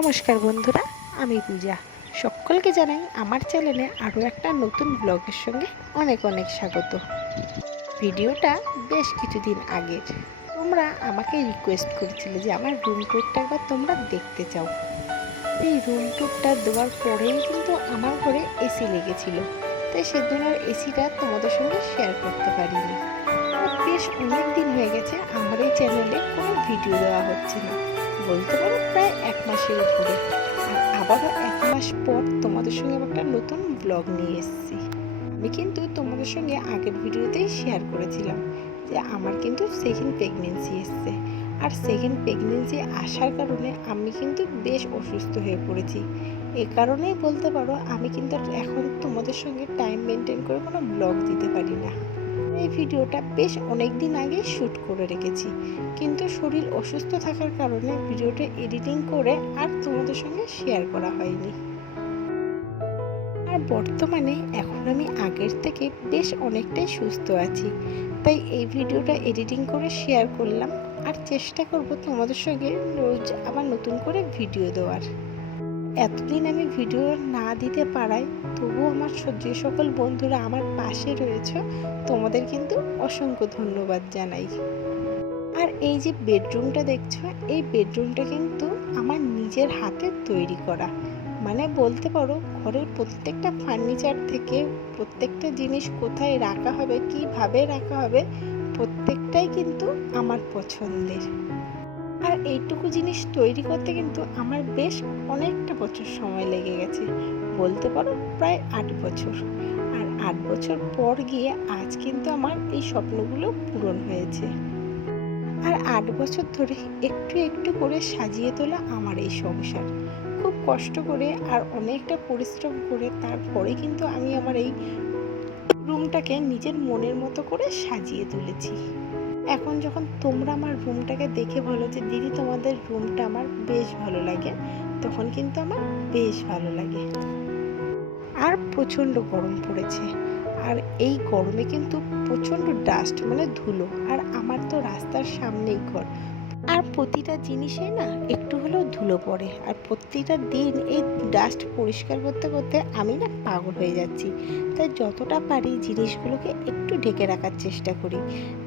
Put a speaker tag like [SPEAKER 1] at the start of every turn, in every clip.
[SPEAKER 1] নমস্কার বন্ধুরা, আমি পূজা। সকলকে জানাই আমার চ্যানেলে আরও একটা নতুন ব্লগের সঙ্গে অনেক অনেক স্বাগত। ভিডিওটা বেশ কিছুদিন আগের। তোমরা আমাকে রিকোয়েস্ট করেছিলে যে আমার রুম টুরটা একবার তোমরা দেখতে চাও। এই রুম টুরটা দেওয়ার পরেই কিন্তু আমার ঘরে এসি লেগেছিল। তাই সেজন্য আর এসিটা তোমাদের সঙ্গে শেয়ার করতে পারিনি। বেশ অনেক দিন হয়ে গেছে আমার এই চ্যানেলে কোনো ভিডিও দেওয়া হচ্ছে না। বলতে পারো, প্রায় এক মাসের উপরে। আবারও এক মাস পর তোমাদের সঙ্গে একটা নতুন ব্লগ নিয়ে এসেছি। আমি কিন্তু তোমাদের সঙ্গে আগের ভিডিওতেই শেয়ার করেছিলাম যে আমার কিন্তু সেকেন্ড প্রেগনেন্সি এসছে। আর সেকেন্ড প্রেগনেন্সি আসার কারণে আমি কিন্তু বেশ অসুস্থ হয়ে পড়েছি। এ কারণেই বলতে পারো, আমি কিন্তু এখন তোমাদের সঙ্গে টাইম মেনটেন করে কোনো ব্লগ দিতে পারি না। এই ভিডিওটা বেশ অনেক দিন আগে শ্যুট করে রেখেছি। কিন্তু শরীর অসুস্থ থাকার কারণে ভিডিওটা এডিটিং করে আর তোমাদের সঙ্গে শেয়ার করা হয়নি। আর বর্তমানে এখন আমি আগের থেকে বেশ অনেকটাই সুস্থ আছি। তাই এই ভিডিওটা এডিটিং করে শেয়ার করলাম আর চেষ্টা করব তোমাদের সঙ্গে রোজ আবার নতুন করে ভিডিও দেওয়ার। এতদিন আমি ভিডিও না দিতে পারাই তবুও আমার যে সকল বন্ধুরা আমার পাশে রয়েছে, তোমাদের কিন্তু অসংখ্য ধন্যবাদ জানাই। আর এই যে বেডরুমটা দেখছ, এই বেডরুমটা কিন্তু আমার নিজের হাতে তৈরি করা। মানে বলতে পারো, ঘরের প্রত্যেকটা ফার্নিচার থেকে প্রত্যেকটা জিনিস কোথায় রাখা হবে, কীভাবে রাখা হবে, প্রত্যেকটাই কিন্তু আমার পছন্দের। আর এইটুকু জিনিস তৈরি করতে কিন্তু আমার বেশ অনেকটা বছর সময় লেগে গেছে। বলতে পারো প্রায় আট বছর। আর আট বছর পর গিয়ে আজ কিন্তু আমার এই স্বপ্নগুলো পূরণ হয়েছে। আর আট বছর ধরে একটু একটু করে সাজিয়ে তোলা আমার এই সংসার। খুব কষ্ট করে আর অনেকটা পরিশ্রম করে তারপরে কিন্তু আমি আমার এই রুমটাকে নিজের মনের মতো করে সাজিয়ে তুলেছি। এখন যখন তোমরা আমার রুমটাকে দেখে বলো যে, দিদি, তোমাদের রুমটা আমার বেশ ভালো লাগে, তখন কিন্তু আমার বেশ ভালো লাগে। আর প্রচণ্ড গরম পড়েছে। আর এই গরমে কিন্তু প্রচণ্ড ডাস্ট মানে ধুলো। আর আমার তো রাস্তার সামনেই ঘর। আর প্রতিটা জিনিসে না একটু হলেও ধুলো পড়ে। আর প্রতিটা দিন এই ডাস্ট পরিষ্কার করতে করতে আমি না পাগল হয়ে যাচ্ছি। তাই যতটা পারি জিনিসগুলোকে একটু ঢেকে রাখার চেষ্টা করি।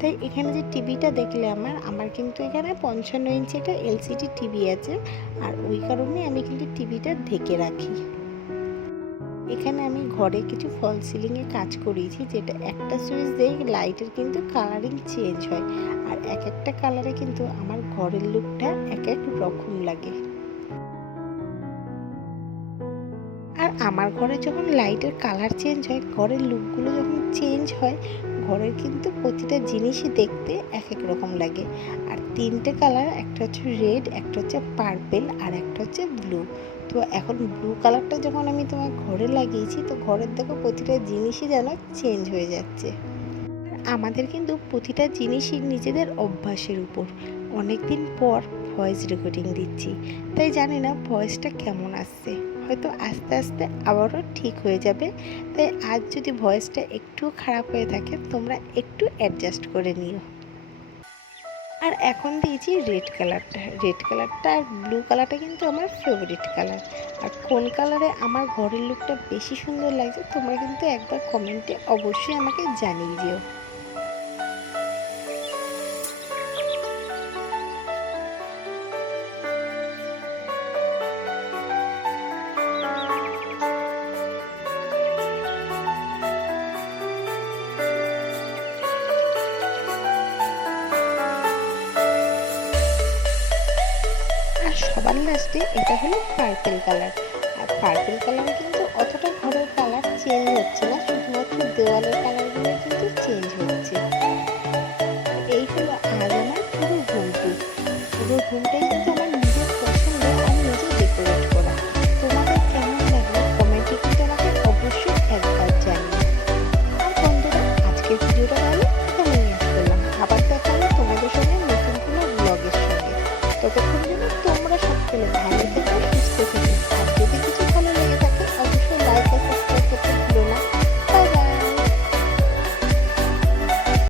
[SPEAKER 1] তাই এখানে যে টিভিটা দেখলে আমার আমার কিন্তু এখানে পঞ্চান্ন ইঞ্চি একটা এলসিডি টিভি আছে। আর ওই কারণে আমি কিন্তু টিভিটা ঢেকে রাখি। এখানে আমি ঘরে কিছু ফল সিলিংয়ে কাজ করিয়েছি, যেটা একটা সুইচ দিয়ে লাইটের কিন্তু কালারিং চেঞ্জ হয়। আর এক একটা কালারে কিন্তু আমার ঘরের লুকটা এক এক রকম লাগে। আর আমার ঘরে যখন লাইটের কালার চেঞ্জ হয়, ঘরের লুকগুলো যখন চেঞ্জ হয়, ঘরের কিন্তু প্রতিটা জিনিসই দেখতে এক এক রকম লাগে। আর তিনটে কালার, একটা হচ্ছে রেড, একটা হচ্ছে পার্পেল, আর একটা হচ্ছে ব্লু। তো এখন ব্লু কালারটা যখন আমি তোমার ঘরে লাগিয়েছি, তো ঘরের দেখো প্রতিটা জিনিসই যেন চেঞ্জ হয়ে যাচ্ছে। আমাদের কিন্তু প্রতিটা জিনিসই নিজেদের অভ্যাসের উপর। অনেক দিন পর ভয়েস রেকর্ডিং দিচ্ছি। তাই জানি না ভয়েসটা কেমন আসছে। হয়তো আস্তে আস্তে আবারও ঠিক হয়ে যাবে। তাই আজ যদি ভয়েসটা একটু খারাপ হয়ে থাকে, তোমরা একটু অ্যাডজাস্ট করে নিও। আর এখন দিয়েছি রেড কালারটা রেড কালারটা আর ব্লু কালারটা কিন্তু আমার ফেভারিট কালার আর কোন কালারে আমার ঘরের লুকটা বেশি সুন্দর লাগছে, তোমরা কিন্তু একবার কমেন্টে অবশ্যই আমাকে জানিয়ে দিও। সবার লাস্টে এটা হলো পার্পেল কালার আর পার্পেল কালার কিন্তু অতটা ঘরের কালার চেঞ্জ হচ্ছে না, শুধুমাত্র দেওয়ালের কালারগুলো